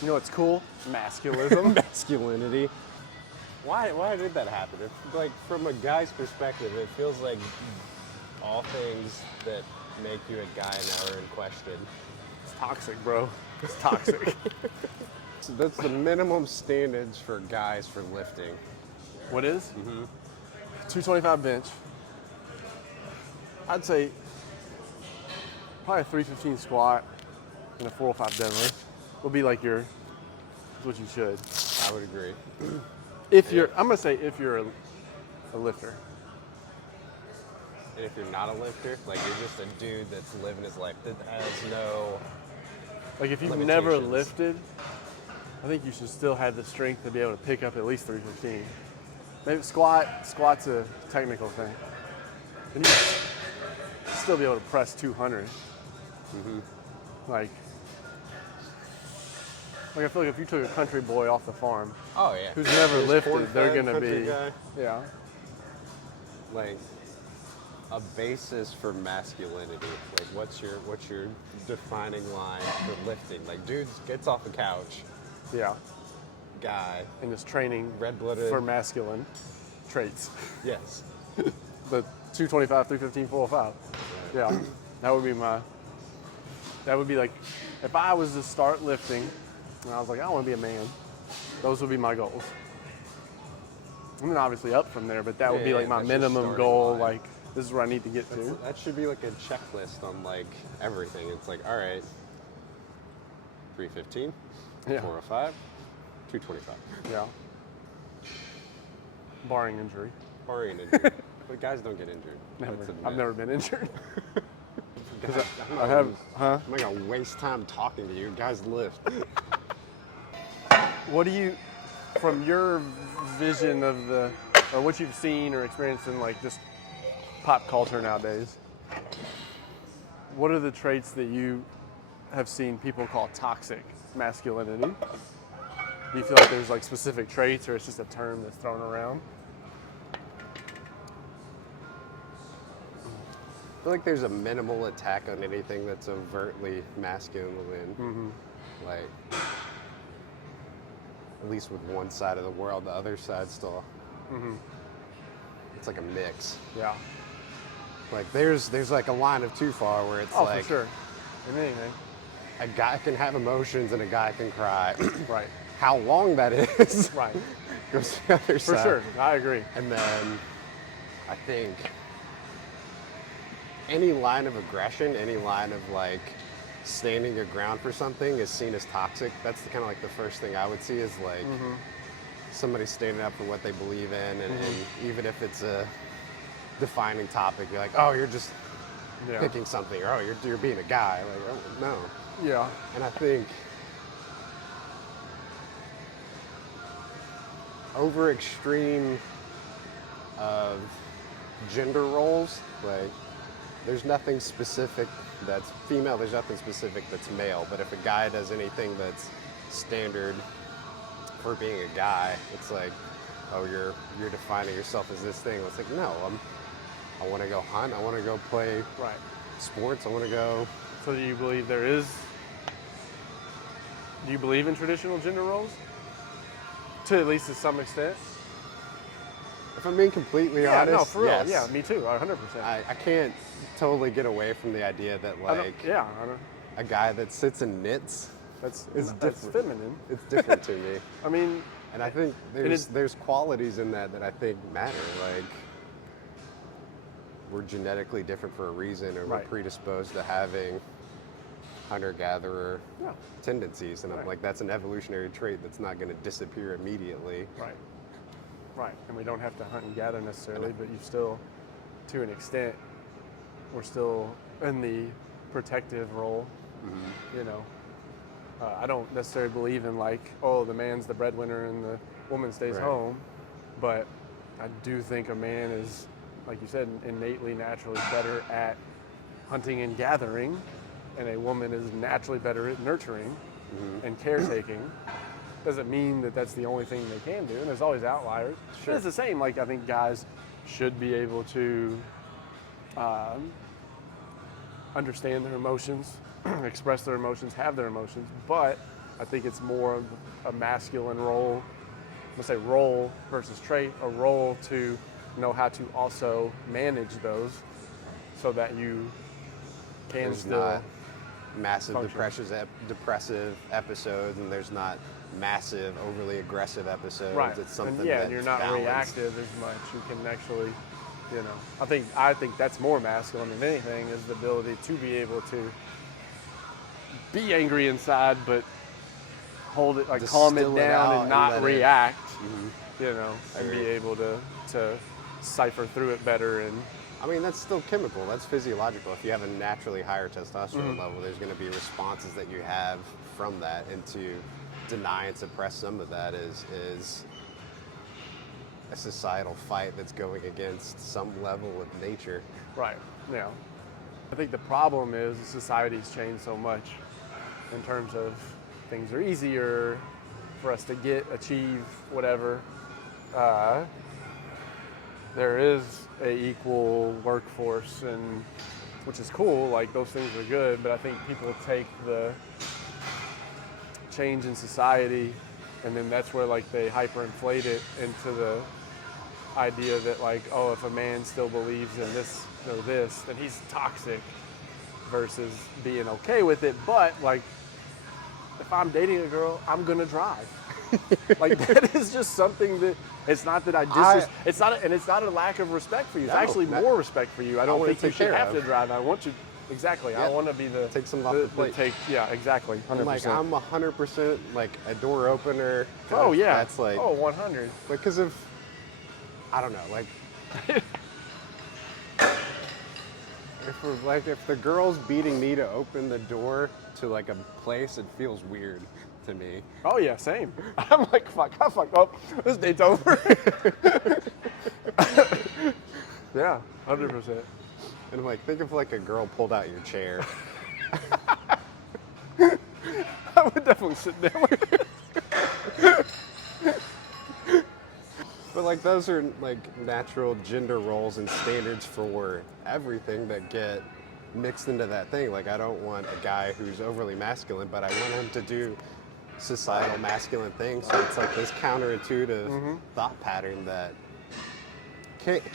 You know what's cool? Masculism. Masculinity. Why did that happen? Like from a guy's perspective, it feels like all things that make you a guy now are in question. It's toxic, bro. It's toxic. So that's the minimum standards for guys for lifting. What is? 225 bench. I'd say probably a 315 squat and a 405 deadlift will be like what you should. I would agree. If you're, I'm gonna say if you're a lifter. And if you're not a lifter, like you're just a dude that's living his life that has no. Like if you've never lifted, I think you should still have the strength to be able to pick up at least 315. Maybe squat's a technical thing. And you still be able to press 200. Like I feel like if you took a country boy off the farm, Oh yeah. who's never lifted, they're corn-fed gonna country be, guy. yeah. Like a basis for masculinity. Like what's your defining line for lifting? Like dude gets off the couch, Yeah, guy, and just training red-blooded. for masculine traits. Yes. The 225, 315, 405. Yeah, that would be like, if I was to start lifting, and I was like, I want to be a man, those would be my goals. And then obviously up from there, but that would be like my that's your minimum starting goal, line. like this is where I need to get to. That should be like a checklist on like everything. It's like, all right, 315, Yeah. 405, 225. Yeah. Barring injury. Barring injury. But guys don't get injured. Never. That's a I've myth. never been injured. Guys, I have, huh? I'm not gonna waste time talking to you. Guys lift. What do you, from your vision of or what you've seen or experienced in like just pop culture nowadays, what are the traits that you have seen people call toxic masculinity? Do you feel like there's like specific traits or it's just a term that's thrown around? I feel like there's a minimal attack on anything that's overtly masculine. Like, at least with one side of the world, the other side still. It's like a mix. Yeah. Like there's like a line of too far where it's like for sure. In anything. a guy can have emotions and a guy can cry. Right. How long that is Right. goes to the other For side. sure. I agree. And then I think any line of aggression, any line of like standing your ground for something is seen as toxic. That's kind of like the first thing I would see is like somebody standing up for what they believe in, and even if it's a defining topic, you're like, oh, you're just Yeah. picking something, or oh, you're being a guy. Like, oh, no. Yeah. And I think over extreme of gender roles, like there's nothing specific that's female, there's nothing specific that's male, but if a guy does anything that's standard for being a guy, it's like, oh, you're defining yourself as this thing. It's like, no, I want to go hunt, I want to go play Right. sports, I want to go. So do you believe do you believe in traditional gender roles? To at least to some extent? If I'm being completely Yeah, honest, no, for real. yes. Yeah, me too, 100%. I can't totally get away from the idea that I don't- like yeah, I don't, a guy that sits and knits, that's different. feminine. it's different to me. I mean, And I think there's qualities in that I think matter. Like we're genetically different for a reason, or we're Right. predisposed to having hunter-gatherer yeah, tendencies, and I'm Right. like, that's an evolutionary trait that's not going to disappear immediately. right. Right. And we don't have to hunt and gather necessarily, but you still, to an extent, we're still in the protective role. You know, I don't necessarily believe in like, oh, the man's the breadwinner and the woman stays Right. home, but I do think a man is, like you said, innately, naturally better at hunting and gathering, and a woman is naturally better at nurturing and caretaking. Doesn't mean that that's the only thing they can do, and there's always outliers. Sure. It's the same, like I think guys should be able to understand their emotions, express their emotions, have their emotions, but I think it's more of a masculine role. Let's say role versus trait, a role to know how to also manage those so that you can There's still not massive function. depressive episodes, and there's not massive, overly aggressive episodes. Right. It's something And yeah, that's and you're not balanced. reactive as much. You can actually, you know, I think that's more masculine than anything is the ability to be able to be angry inside, but hold it, like calm it Distill it down out and not let it- react, Mhm. you know, and be Right. able to cipher through it better. And I mean, that's still chemical. That's physiological. If you have a naturally higher testosterone Mm-hmm. level, there's going to be responses that you have from that. And to deny and suppress some of that is a societal fight that's going against some level of nature. right, yeah. I think the problem is society's changed so much in terms of things are easier for us to achieve, whatever. Uh, there is a equal workforce, and which is cool. Like those things are good, but I think people take the change in society, and then that's where like they hyperinflate it into the idea that like, oh, if a man still believes in this or this, then he's toxic, versus being okay with it. But like, if I'm dating a girl, I'm gonna drive. Like that is just something that it's not that it's not and it's not a lack of respect for you. It's No, actually more respect for you. I don't wanna think you take should care have of. to drive. I want you exactly. I Yeah. want to be the Take some off the plate. yeah, exactly. 100%. I'm like, I'm 100% like a door opener. Oh yeah. That's like, 100. because of, I don't know, like, if the girl's beating me to open the door to like a place, it feels weird to me. Oh yeah, same. I'm like, fuck, I fucked up. This date's over. Yeah, 100%. And I'm like, think of like a girl pulled out your chair. I would definitely sit down. But like those are like natural gender roles and standards for everything that get mixed into that thing. Like I don't want a guy who's overly masculine, but I want him to do societal masculine things. So it's like this counterintuitive thought pattern that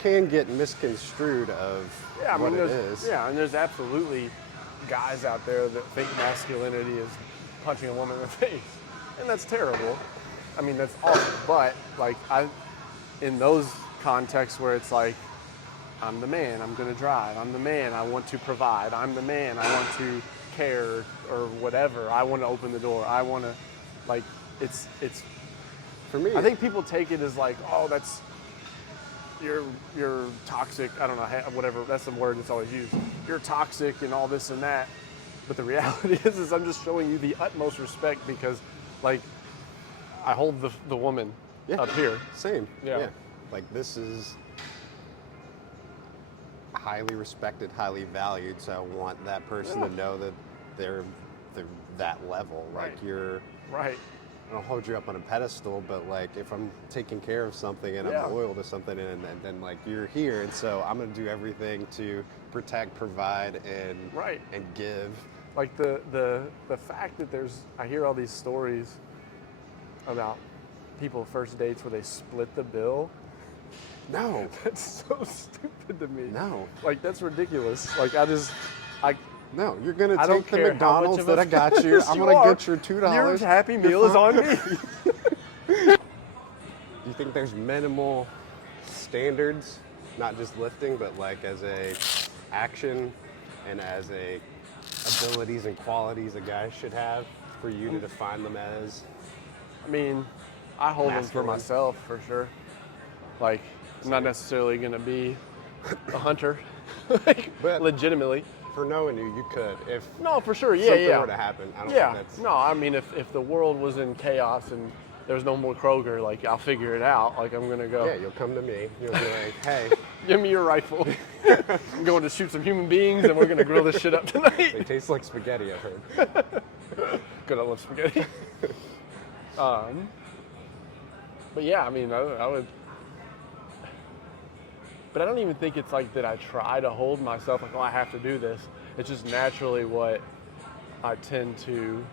can get misconstrued of Yeah, I what mean, it is. yeah, and there's absolutely guys out there that think masculinity is punching a woman in the face, and that's terrible. I mean, that's awful. But like, in those contexts where it's like, I'm the man, I'm gonna drive. I'm the man, I want to provide. I'm the man, I want to care or whatever. I want to open the door. I want to, like, it's. For me, I think people take it as like, oh, that's. You're toxic. I don't know, whatever. That's the word that's always used. You're toxic and all this and that. But the reality is I'm just showing you the utmost respect because, like, I hold the woman up here. Same. Yeah. Like this is highly respected, highly valued. So I want that person to know that they're that level. Right. Like you're. Right. I don't hold you up on a pedestal, but like if I'm taking care of something and I'm loyal to something, and then like you're here, and so I'm gonna do everything to protect, provide, and give. Like the fact that I hear all these stories about people first dates where they split the bill. No, That's so stupid to me. no, Like that's ridiculous. Like no. You're gonna I don't take the care how much McDonald's of that a I got you. feminist I'm you gonna are. get your $2. Your Happy Meal is on me. You think there's minimal standards, not just lifting, but like as a action and as a abilities and qualities a guy should have for you to define them as? I mean, I hold them for Masculine. myself for sure. Like, I'm not necessarily gonna be a hunter, like, But- legitimately. For knowing you could. If No, for sure. Yeah, something yeah. were to happen, I don't Yeah. think that's. No, I mean, if the world was in chaos and there's no more Kroger, like, I'll figure it out. Like, I'm gonna go. Yeah, you'll come to me. You'll be like, hey, Give me your rifle. I'm going to shoot some human beings, and we're gonna grill this shit up they tonight. taste like spaghetti, I've heard. Good, I love spaghetti. But yeah, I mean, I would. But I don't even think it's like that I try to hold myself like, oh, I have to do this. It's just naturally what I tend to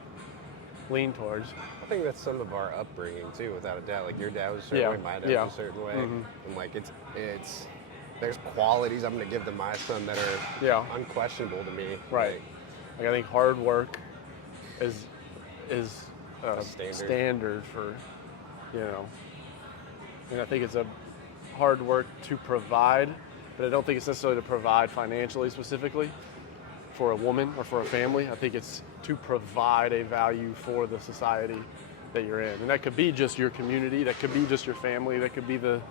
lean towards. I think that's some of our upbringing too, without a doubt. Like your dad was a certain Yeah. way, my dad Yeah. was a certain way, and like it's there's qualities I'm gonna give to my son that are Yeah. unquestionable to me. Right. Like I think hard work is A standard. standard for, you know, and I think it's a hard work to provide, but I don't think it's necessarily to provide financially specifically for a woman or for a family. I think it's to provide a value for the society that you're in. And that could be just your community, that could be just your family, that could be the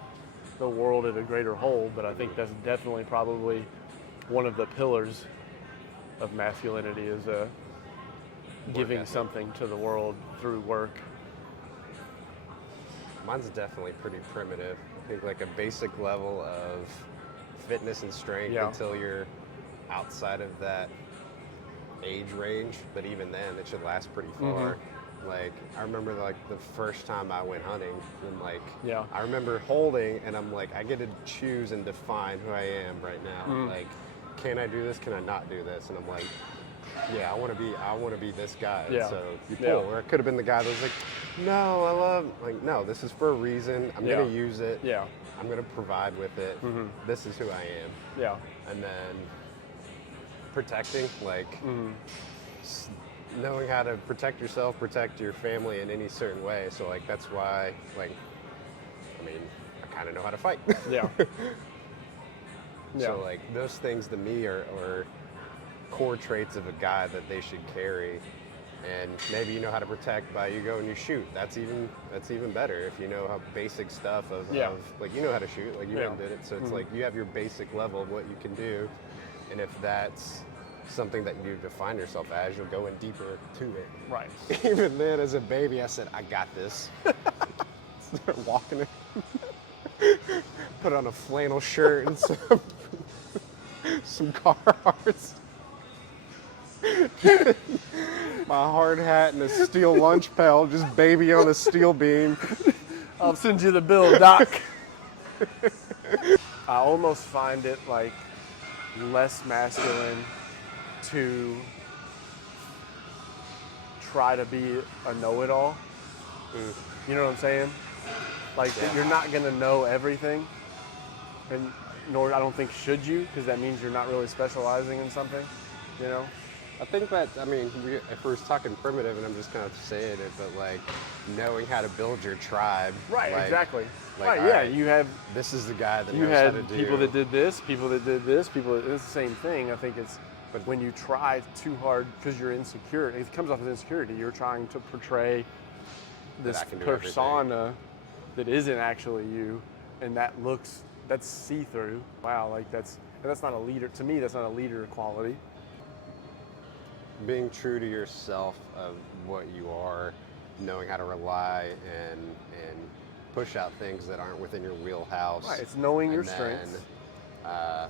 world at a greater whole, but I think that's definitely probably one of the pillars of masculinity is giving ethic. something to the world through work. Mine's definitely pretty primitive. I think like a basic level of fitness and strength Yeah. until you're outside of that age range, but even then it should last pretty far. Like I remember like the first time I went hunting and like Yeah. I remember holding and I'm like I get to choose and define who I am right now. Like can I do this? Can I not do this? And I'm like yeah, I want to be this guy. And Yeah. so you pull. Yeah. Or it could have been the guy that was like, no, I love like no, this is for a reason. I'm Yeah. gonna use it. Yeah. I'm gonna provide with it. This is who I am. Yeah. And then protecting, like knowing how to protect yourself, protect your family in any certain way. So like that's why like I mean I kind of know how to fight. Yeah. Yeah. So like those things to me are core traits of a guy that they should carry. And maybe you know how to protect by you go and you shoot. That's even better if you know how basic stuff of like you know how to shoot, like you Yeah. went and did it. So it's like you have your basic level of what you can do. And if that's something that you define yourself as, you'll go in deeper to it. Right. Even then as a baby I said, I got this. Start walking it. Put on a flannel shirt and some Carhartts. My hard hat and a steel lunch pail, just baby on a steel beam. I'll send you the bill, Doc. I almost find it like less masculine to try to be a know-it-all. You know what I'm saying? Like you're not gonna know everything, and nor I don't think should you, because that means you're not really specializing in something. You know? I think that, I mean, if we're talking primitive, and I'm just kind of saying it, but like knowing how to build your tribe. Right. Like, Exactly. like, right. all Yeah. right, You have. this is the guy that You knows how had to do. people that did this, people that did this, people that, it's the same thing. I think it's, but when you try too hard because you're insecure, it comes off as insecurity. You're trying to portray this I can do persona that isn't actually you, and that's see-through. Wow, like that's not a leader. To me, that's not a leader quality. Being true to yourself of what you are, knowing how to rely and push out things that aren't within your wheelhouse. Right. It's knowing your and strengths. then,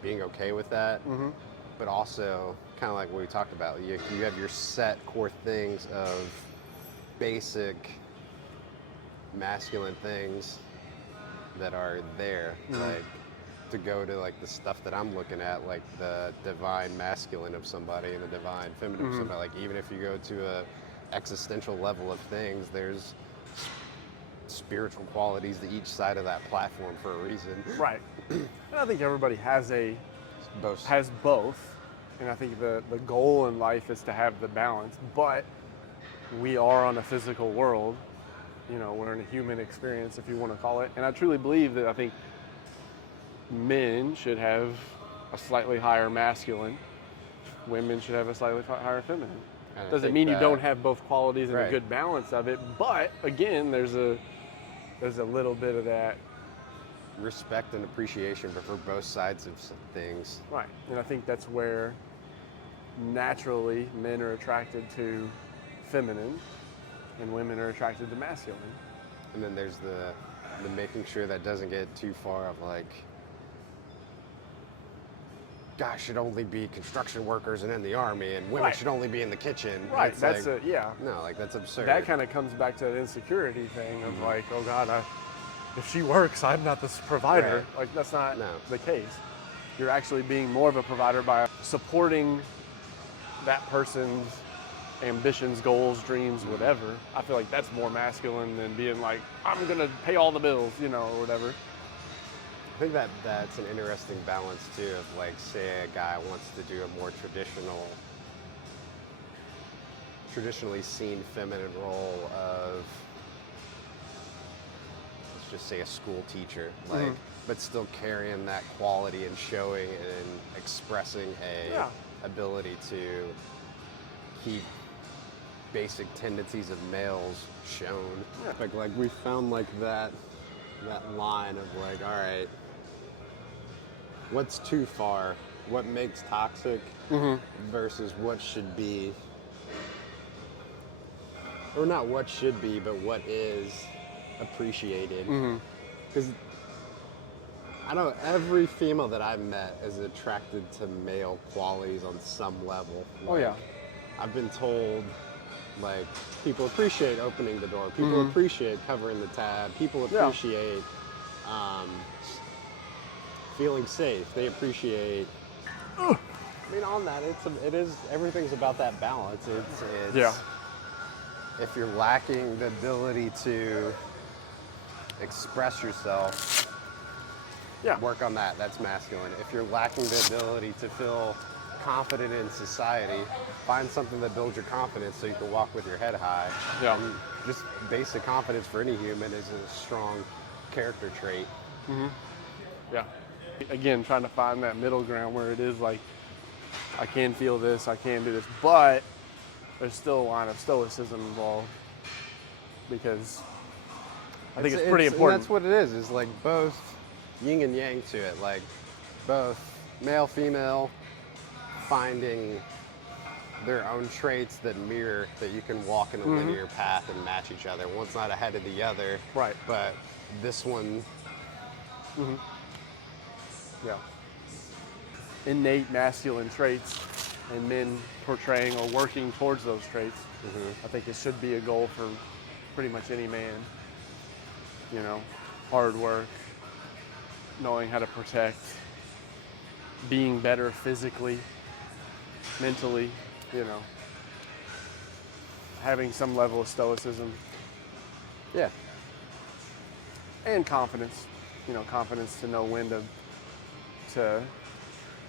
being okay with that, but also kind of like what we talked about. You have your set core things of basic masculine things that are there, like to go to like the stuff that I'm looking at, like the divine masculine of somebody and the divine feminine of somebody. Like even if you go to a existential level of things, there's spiritual qualities to each side of that platform for a reason. Right. And I think everybody has both. And I think the goal in life is to have the balance. But we are on a physical world. You know, we're in a human experience, if you want to call it. And I truly believe that I think men should have a slightly higher masculine. Women should have a slightly higher feminine. And I Doesn't think mean you that- don't have both qualities and a Right. good balance of it. But again, there's a little bit of that. Respect and appreciation for both sides of things. Right. And I think that's where naturally men are attracted to feminine and women are attracted to masculine. And then there's the making sure that doesn't get too far of like, guys should only be construction workers and in the army, and women Right. should only be in the kitchen. Right. It's That's like, yeah. no, like that's absurd. That kind of comes back to that insecurity thing of like, oh God, if she works, I'm not this provider. Right. Like that's not No. the case. You're actually being more of a provider by supporting that person's ambitions, goals, dreams, whatever. I feel like that's more masculine than being like, I'm gonna pay all the bills, you know, or whatever. I think that's an interesting balance too of like, say a guy wants to do a more traditionally seen feminine role of, let's just say a school teacher, like, but still carrying that quality and showing and expressing a ability to keep basic tendencies of males shown. Yeah. Like we found like that line of like, all right, what's too far? What makes toxic versus what should be, or not what should be, but what is appreciated. Because I know every female that I've met is attracted to male qualities on some level. Like, Oh yeah. I've been told, like, people appreciate opening the door. People appreciate covering the tab. People appreciate feeling safe. They appreciate. I mean, on that, everything's about that balance. It's if you're lacking the ability to express yourself, work on that. That's masculine. If you're lacking the ability to feel confident in society, find something that builds your confidence so you can walk with your head high. Yeah. And just basic confidence for any human is a strong character trait. Yeah. Again, trying to find that middle ground where it is like, I can feel this, I can do this, but there's still a line of stoicism involved, because I think it's pretty important. And that's what it is like both yin and yang to it, like both male, female, finding their own traits that mirror, that you can walk in a linear path and match each other. One's not ahead of the other, right? But this one, innate masculine traits, and men portraying or working towards those traits. I think it should be a goal for pretty much any man. You know, hard work, knowing how to protect, being better physically, mentally, you know, having some level of stoicism. Yeah. And confidence, you know, confidence to know when to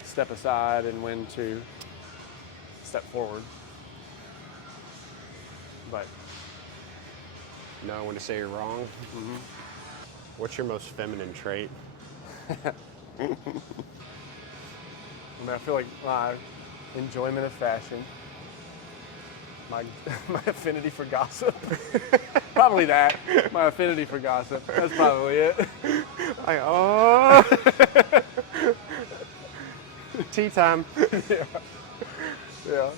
step aside and when to step forward. But know when to say you're wrong. What's your most feminine trait? I mean, I feel like my enjoyment of fashion, my affinity for gossip, probably that. My affinity for gossip. That's probably it. Tea time. Yeah.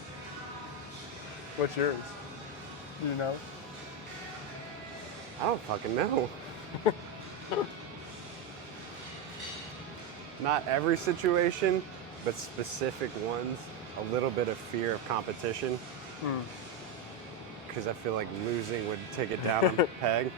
What's yours? You know? I don't fucking know. Not every situation, but specific ones. A little bit of fear of competition. Because I feel like losing would take it down a peg.